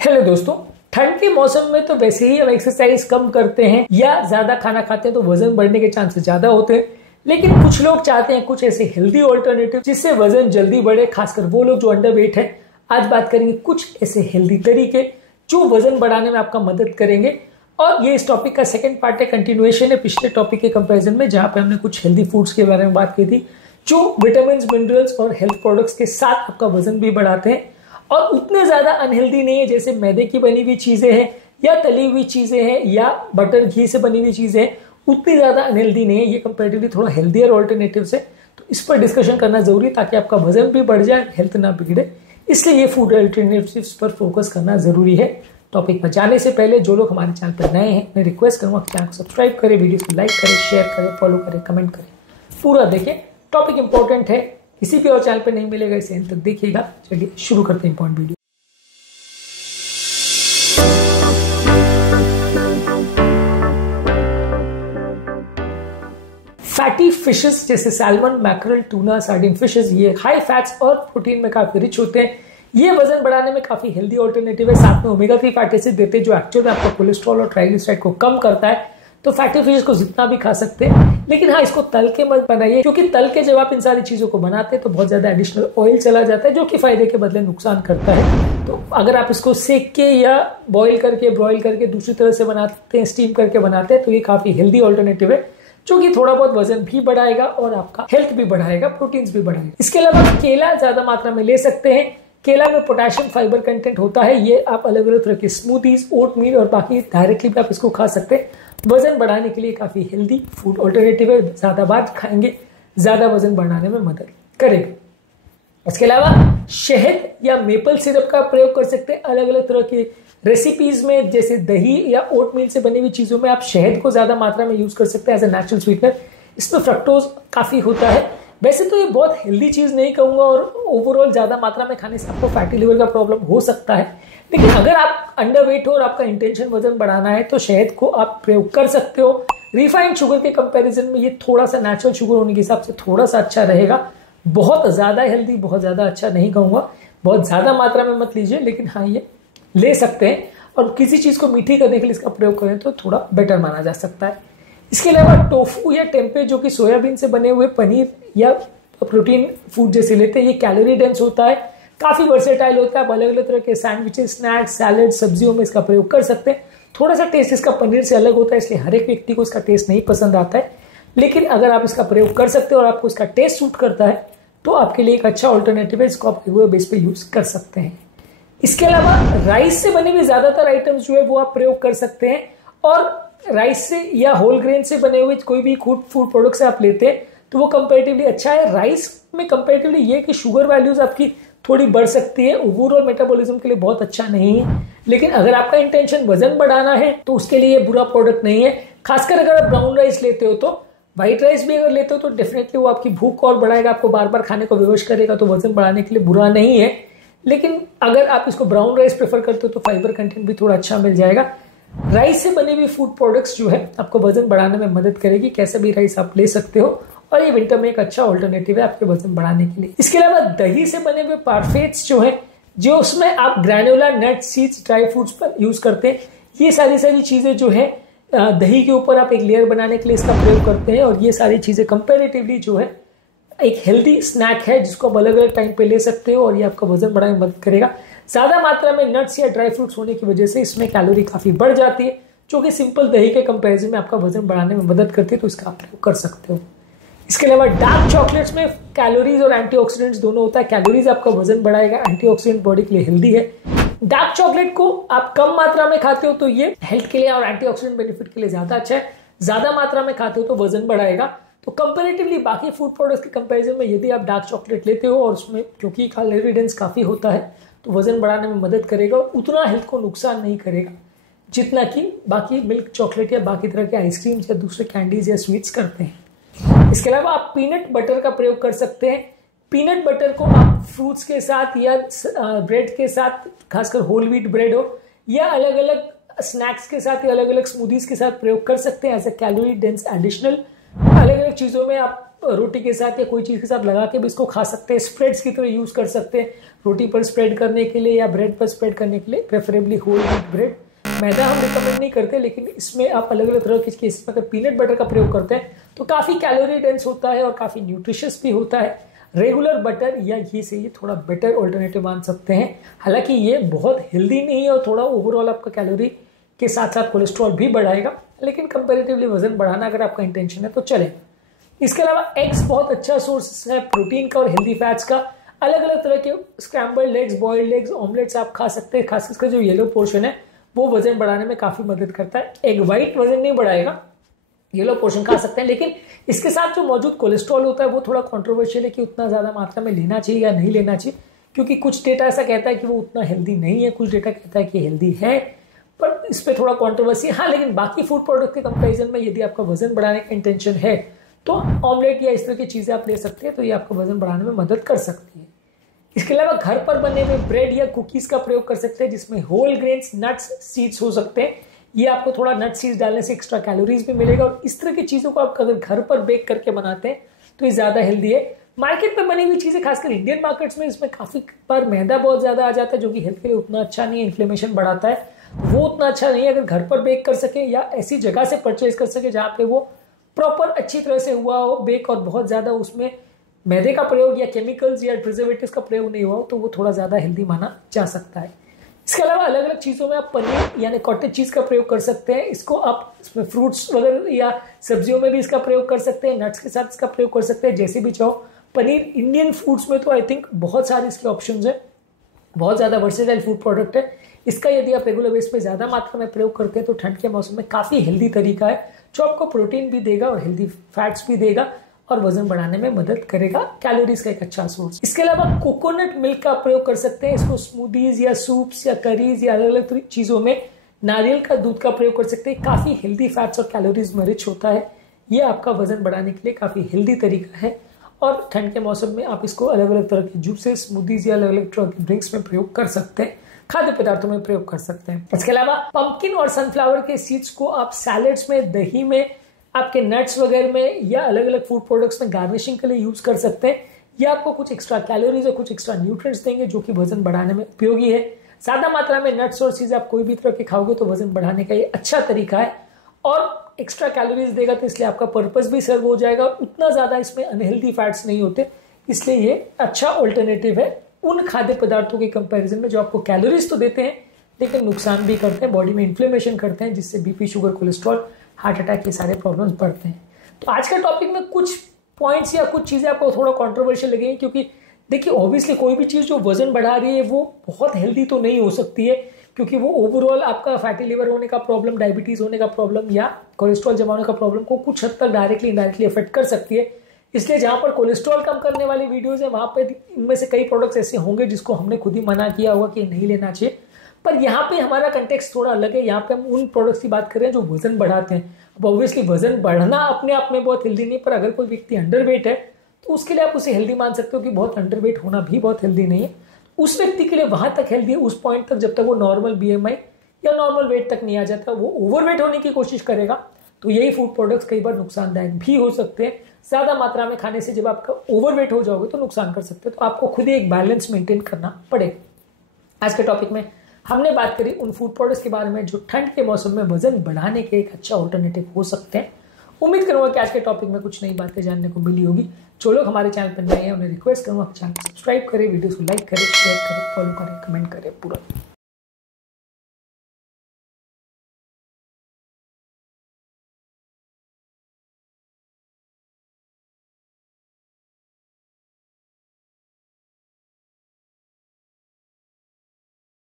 Hello दोस्तों, ठंड के मौसम में तो वैसे ही हम एक्सरसाइज कम करते हैं या ज्यादा खाना खाते हैं तो वजन बढ़ने के चांसेस ज्यादा होते हैं। लेकिन कुछ लोग चाहते हैं कुछ ऐसे हेल्दी ऑल्टरनेटिव जिससे वजन जल्दी बढ़े, खासकर वो लोग जो अंडर वेट है। आज बात करेंगे कुछ ऐसे हेल्दी तरीके जो वजन बढ़ाने में आपका मदद करेंगे। और ये इस टॉपिक का सेकंड पार्ट है, कंटिन्यूएशन है पिछले टॉपिक के कंपैरिजन में, जहां पे हमने कुछ हेल्दी फूड्स के बारे में बात की थी जो विटामिन, मिनरल्स और हेल्थ प्रोडक्ट्स के साथ आपका वजन भी बढ़ाते हैं और उतने ज्यादा अनहेल्दी नहीं है जैसे मैदे की बनी हुई चीजें हैं या तली हुई चीजें हैं या बटर घी से बनी हुई चीजें हैं। उतनी ज्यादा अनहेल्दी नहीं है ये, कंपैरेटिवली थोड़ा हेल्दियर ऑल्टरनेटिव है। तो इस पर डिस्कशन करना जरूरी है ताकि आपका वजन भी बढ़ जाए, हेल्थ ना बिगड़े। इसलिए ये फूड अल्टरनेटिव्स पर फोकस करना जरूरी है। टॉपिक में जाने से पहले जो लोग हमारे चैनल पर नए हैं, मैं रिक्वेस्ट करूंगा कि चैनल को सब्सक्राइब करें, वीडियो को लाइक करें, शेयर करें, फॉलो करें, कमेंट करें, पूरा देखें। टॉपिक इंपॉर्टेंट है, किसी भी और चैनल पर नहीं मिलेगा, इसे अंत तक देखिएगा। चलिए शुरू करते हैं इंपॉर्टेंट वीडियो। फैटी फिशेस जैसे salmon, mackerel, tuna, sardine fishes, ये हाई फैट्स और प्रोटीन में काफी रिच होते हैं। ये वजन बढ़ाने में काफी हेल्दी ऑल्टरनेटिव है। साथ में ओमेगा 3 फैटी एसिड देते हैं जो एक्चुअली में आपका कोलेस्ट्रॉल और ट्राइग्लिसराइड को कम करता है। तो फैटी फिशेस को जितना भी खा सकते हैं, लेकिन हाँ, इसको तल के मत बनाइए, क्योंकि तल के जब आप इन सारी चीजों को बनाते हैं तो बहुत ज्यादा एडिशनल ऑयल चला जाता है जो कि फायदे के बदले नुकसान करता है। तो अगर आप इसको सेक के या बॉईल करके, ब्रॉयल करके दूसरी तरह से बनाते हैं, स्टीम करके बनाते हैं, तो ये काफी हेल्दी ऑल्टरनेटिव है जो कि थोड़ा बहुत वजन भी बढ़ाएगा और आपका हेल्थ भी बढ़ाएगा, प्रोटीन्स भी बढ़ाएगा। इसके अलावा केला ज्यादा मात्रा में ले सकते हैं। केला में पोटेशियम फाइबर कंटेंट होता है। ये आप अलग अलग तरह के स्मूदीज, ओट मील और बाकी डायरेक्टली भी आप इसको खा सकते हैं। वजन बढ़ाने के लिए काफी हेल्दी फूड ऑल्टरनेटिव है। ज्यादा बार खाएंगे, ज्यादा वजन बढ़ाने में मदद करेगा। इसके अलावा शहद या मेपल सिरप का प्रयोग कर सकते हैं अलग अलग तरह की रेसिपीज में, जैसे दही या ओट मील से बनी हुई चीजों में आप शहद को ज्यादा मात्रा में यूज कर सकते हैं एज ए नेचुरल स्वीटनर। इसमें फ्रक्टोज काफी होता है। वैसे तो ये बहुत हेल्दी चीज नहीं कहूंगा और ओवरऑल ज्यादा मात्रा में खाने से आपको फैटी लिवर का प्रॉब्लम हो सकता है। लेकिन अगर आप अंडर वेट हो और आपका इंटेंशन वजन बढ़ाना है तो शहद को आप प्रयोग कर सकते हो। रिफाइंड शुगर के कंपैरिजन में ये थोड़ा सा नेचुरल शुगर होने के हिसाब से थोड़ा सा अच्छा रहेगा। बहुत ज्यादा हेल्दी, बहुत ज्यादा अच्छा नहीं कहूंगा, बहुत ज्यादा मात्रा में मत लीजिए, लेकिन हाँ, ये ले सकते हैं। और किसी चीज को मीठी करने के लिए इसका प्रयोग करें तो थोड़ा बेटर माना जा सकता है। इसके अलावा टोफू या टेम्पे, जो कि सोयाबीन से बने हुए पनीर या प्रोटीन फूड जैसे लेते हैं, ये कैलोरी डेंस होता है, काफी वर्सेटाइल होता है। आप अलग अलग तरह के सैंडविचेस, स्नैक्स, सैलेड, सब्जियों में इसका प्रयोग कर सकते हैं। थोड़ा सा टेस्ट इसका पनीर से अलग होता है, इसलिए हर एक व्यक्ति को इसका टेस्ट नहीं पसंद आता है। लेकिन अगर आप इसका प्रयोग कर सकते हो और आपको इसका टेस्ट सूट करता है तो आपके लिए एक अच्छा ऑल्टरनेटिव है। इसको आप रेगुलर बेस पे यूज कर सकते हैं। इसके अलावा राइस से बने हुए ज्यादातर आइटम्स जो है वो आप प्रयोग कर सकते हैं। और राइस से या होल ग्रेन से बने हुए कोई भी फूड प्रोडक्ट से आप लेते हैं तो वो कंपैरेटिवली अच्छा है। राइस में कंपैरेटिवली ये कि शुगर वैल्यूज आपकी थोड़ी बढ़ सकती है, ओवरऑल मेटाबॉलिज्म के लिए बहुत अच्छा नहीं है। लेकिन अगर आपका इंटेंशन वजन बढ़ाना है तो उसके लिए बुरा प्रोडक्ट नहीं है। खासकर अगर आप ब्राउन राइस लेते हो, तो व्हाइट राइस भी अगर लेते हो तो डेफिनेटली वो आपकी भूख और बढ़ाएगा, आपको बार बार खाने को विवश करेगा, तो वजन बढ़ाने के लिए बुरा नहीं है। लेकिन अगर आप इसको ब्राउन राइस प्रेफर करते हो तो फाइबर कंटेंट भी थोड़ा अच्छा मिल जाएगा। राइस से बनी हुई फूड प्रोडक्ट्स जो है आपको वजन बढ़ाने में मदद करेगी। कैसे भी राइस आप ले सकते हो और ये विंटर में एक अच्छा ऑल्टरनेटिव है आपके वजन बढ़ाने के लिए। इसके अलावा दही से बने हुए पारफेट्स जो है, जो उसमें आप ग्रैनुला, नट्स, सीड्स, ड्राई फ्रूट्स पर यूज करते हैं, ये सारी चीजें जो है दही के ऊपर आप एक लेयर बनाने के लिए इसका प्रयोग करते हैं। और ये सारी चीजें कंपैरेटिवली जो है एक हेल्दी स्नैक है जिसको आप अलग अलग टाइम पे ले सकते हो और ये आपका वजन बढ़ाने में मदद करेगा। ज्यादा मात्रा में नट्स या ड्राई फ्रूट्स होने की वजह से इसमें कैलोरी काफी बढ़ जाती है, जो कि सिंपल दही के कंपैरिजन में आपका वजन बढ़ाने में मदद करती है, तो इसका आप प्रयोग कर सकते हो। इसके अलावा डार्क चॉकलेट्स में कैलोरीज और एंटीऑक्सीडेंट्स दोनों होता है। कैलोरीज आपका वजन बढ़ाएगा, एंटीऑक्सीडेंट बॉडी के लिए हेल्दी है। डार्क चॉकलेट को आप कम मात्रा में खाते हो तो ये हेल्थ के लिए और एंटीऑक्सीडेंट बेनिफिट के लिए ज्यादा अच्छा है। ज्यादा मात्रा में खाते हो तो वजन बढ़ाएगा। तो कंपैरेटिवली बाकी फूड प्रोडक्ट्स के कंपैरिजन में यदि आप डार्क चॉकलेट लेते हो और उसमें क्योंकि कैलोरी डेंस काफी होता है तो वजन बढ़ाने में मदद करेगा और उतना हेल्थ को नुकसान नहीं करेगा जितना कि बाकी मिल्क चॉकलेट या बाकी तरह के आइसक्रीम्स या दूसरे कैंडीज या स्वीट्स करते हैं। इसके अलावा आप पीनट बटर का प्रयोग कर सकते हैं। पीनट बटर को आप फ्रूट्स के साथ या ब्रेड के साथ, खासकर होल व्हीट ब्रेड हो या अलग अलग स्नैक्स के साथ या अलग अलग स्मूदीज के साथ प्रयोग कर सकते हैं as a calorie dense additional. अलग अलग अलग चीज़ों में आप रोटी के साथ या कोई चीज़ के साथ लगा के भी इसको खा सकते हैं। स्प्रेड्स की तरह यूज़ कर सकते हैं, रोटी पर स्प्रेड करने के लिए या ब्रेड पर स्प्रेड करने के लिए, प्रेफरेबली होल व्हीट ब्रेड। मैदा हम रिकमेंड नहीं करते, लेकिन इसमें आप अलग अलग तरह के केस में अगर पीनट बटर का प्रयोग करते हैं तो काफ़ी कैलोरी डेंस होता है और काफ़ी न्यूट्रिशियस भी होता है। रेगुलर बटर या घी से ये थोड़ा बेटर ऑल्टरनेटिव मान सकते हैं। हालांकि ये बहुत हेल्दी नहीं है और थोड़ा ओवरऑल आपका कैलोरी के साथ साथ कोलेस्ट्रॉल भी बढ़ाएगा, लेकिन कंपैरेटिवली वजन बढ़ाना अगर आपका इंटेंशन है तो चले। इसके अलावा एग्स बहुत अच्छा सोर्स है प्रोटीन का और हेल्दी फैट्स का। अलग अलग तरह के scrambled eggs, boiled eggs, omelettes आप खा सकते हैं। खासकर इसका जो येलो पोर्शन है वो वजन बढ़ाने में काफी मदद करता है। एग वाइट वजन नहीं बढ़ाएगा, येलो पोर्शन खा सकते हैं, लेकिन इसके साथ जो मौजूद कोलेस्ट्रॉल होता है वो थोड़ा कंट्रोवर्शियल है कि उतना ज्यादा मात्रा में लेना चाहिए या नहीं लेना चाहिए, क्योंकि कुछ डेटा ऐसा कहता है कि वो उतना हेल्दी नहीं है, कुछ डेटा कहता है कि हेल्दी है, पर इस पर थोड़ा कॉन्ट्रोवर्सी है। हाँ, लेकिन बाकी फूड प्रोडक्ट के कंपेरिजन में यदि आपका वजन बढ़ाने का इंटेंशन है तो ऑमलेट या इस तरह की चीजें आप ले सकते हैं, तो ये आपका वजन बढ़ाने में मदद कर सकती है। इसके अलावा घर पर बने हुए ब्रेड या कुकीज का प्रयोग कर सकते हैं, जिसमें होल ग्रेन्स, नट्स, सीड्स हो सकते हैं। ये आपको थोड़ा नट सीड्स डालने से एक्स्ट्रा कैलोरीज भी मिलेगा, और इस तरह की चीजों को आप अगर घर पर बेक करके बनाते हैं तो ये ज्यादा हेल्दी है। मार्केट में बनी हुई चीजें, खासकर इंडियन मार्केट्स में, इसमें काफी बार मैदा बहुत ज्यादा आ जाता है, जो कि हेल्थ के लिए उतना अच्छा नहीं है, इन्फ्लेमेशन बढ़ाता है, वो उतना अच्छा नहीं है। अगर घर पर बेक कर सके या ऐसी जगह से परचेज कर सके जहाँ पे वो प्रॉपर अच्छी तरह से हुआ हो बेक, और बहुत ज्यादा उसमें मैदे का प्रयोग या केमिकल्स या प्रिजर्वेटिव्स का प्रयोग नहीं हुआ हो, तो वो थोड़ा ज्यादा हेल्दी माना जा सकता है। इसके अलावा अलग अलग चीजों में आप पनीर यानी कॉटेज चीज का प्रयोग कर सकते हैं। इसको आप इसमें फ्रूट्स वगैरह या सब्जियों में भी इसका प्रयोग कर सकते हैं, नट्स के साथ इसका प्रयोग कर सकते हैं, जैसे भी चाहो। पनीर इंडियन फूड्स में तो आई थिंक बहुत सारे इसके ऑप्शंस हैं, बहुत ज्यादा वर्सेटाइल फूड प्रोडक्ट है। इसका यदि आप रेगुलर बेस पे ज्यादा मात्रा में प्रयोग करते हैं तो ठंड के मौसम में काफी हेल्दी तरीका है, जो आपको प्रोटीन भी देगा और हेल्दी फैट्स भी देगा और वजन बढ़ाने में मदद करेगा। कैलोरीज का एक अच्छा सोर्स। इसके अलावा कोकोनट मिल्क का प्रयोग कर सकते हैं। इसको स्मूदीज या सूप्स या करीज या अलग अलग चीजों में नारियल का दूध का प्रयोग कर सकते हैं। काफी हेल्दी फैट्स और कैलोरीज में रिच होता है। ये आपका वजन बढ़ाने के लिए काफी हेल्दी तरीका है, और ठंड के मौसम में आप इसको अलग अलग तरह के जूसेस, स्मूदीज या अलग अलग तरह के ड्रिंक्स में प्रयोग कर सकते हैं, खाद्य पदार्थों में प्रयोग कर सकते हैं। इसके अलावा पंपकिन और सनफ्लावर के सीड्स को आप सैलेड्स में, दही में, आपके नट्स वगैरह में या अलग अलग फूड प्रोडक्ट्स में गार्निशिंग के लिए यूज कर सकते हैं। ये आपको कुछ एक्स्ट्रा कैलोरीज और कुछ एक्स्ट्रा न्यूट्रिएंट्स देंगे, जो कि वजन बढ़ाने में उपयोगी है। ज्यादा मात्रा में नट्स और चीजें आप कोई भी तरह के खाओगे तो वजन बढ़ाने का ये अच्छा तरीका है, और एक्स्ट्रा कैलोरीज देगा, तो इसलिए आपका पर्पस भी सर्व हो जाएगा। उतना ज्यादा इसमें अनहेल्दी फैट्स नहीं होते, इसलिए ये अच्छा ऑल्टरनेटिव है उन खाद्य पदार्थों के कंपैरिजन में जो आपको कैलोरीज तो देते हैं लेकिन नुकसान भी करते हैं, बॉडी में इन्फ्लेमेशन करते हैं, जिससे BP, sugar, cholesterol, heart attack के सारे प्रॉब्लम्स बढ़ते हैं। तो आज का टॉपिक में कुछ पॉइंट्स या कुछ चीजें आपको थोड़ा कंट्रोवर्शियल लगेंगी, क्योंकि देखिए ऑब्वियसली कोई भी चीज जो वजन बढ़ा रही है वो बहुत हेल्दी तो नहीं हो सकती है, क्योंकि वो ओवरऑल आपका फैटी लिवर होने का प्रॉब्लम, डायबिटीज होने का प्रॉब्लम या कोलेस्ट्रॉल जमा होने का प्रॉब्लम को कुछ हद तक डायरेक्टली इनडायरेक्टली अफेक्ट कर सकती है। इसलिए जहां पर कोलेस्ट्रॉल कम करने वाली वीडियोस है, वहां पर इनमें से कई प्रोडक्ट्स ऐसे होंगे जिसको हमने खुद ही मना किया होगा कि नहीं लेना चाहिए, पर यहाँ पे हमारा कंटेक्स्ट थोड़ा अलग है। यहाँ पे हम उन प्रोडक्ट्स की बात कर रहे हैं जो वजन बढ़ाते हैं। अब ऑब्वियसली वजन बढ़ना अपने आप में बहुत हेल्दी नहीं, पर अगर कोई व्यक्ति अंडरवेट है तो उसके लिए आप उसे हेल्दी मान सकते हो, कि बहुत अंडरवेट होना भी बहुत हेल्दी नहीं है। उस व्यक्ति के लिए वहां तक हेल्दी है, उस पॉइंट तक जब तक वो नॉर्मल BMI या नॉर्मल वेट तक नहीं आ जाता। वो ओवरवेट होने की कोशिश करेगा तो यही फूड प्रोडक्ट्स कई बार नुकसानदायक भी हो सकते हैं। ज्यादा मात्रा में खाने से जब आपका ओवरवेट हो जाओगे तो नुकसान कर सकते हैं, तो आपको खुद ही एक बैलेंस मेंटेन करना पड़ेगा। आज के टॉपिक में हमने बात करी उन फूड प्रोडक्ट्स के बारे में जो ठंड के मौसम में वजन बढ़ाने के एक अच्छा ऑल्टरनेटिव हो सकते हैं। उम्मीद करूंगा कि आज के टॉपिक में कुछ नई बातें जानने को मिली होगी। जो लोग हमारे चैनल पर नए हैं उन्हें रिक्वेस्ट करूंगा चैनल को सब्सक्राइब करें, वीडियो को लाइक करें, शेयर करें, फॉलो करें, कमेंट करें पूरा।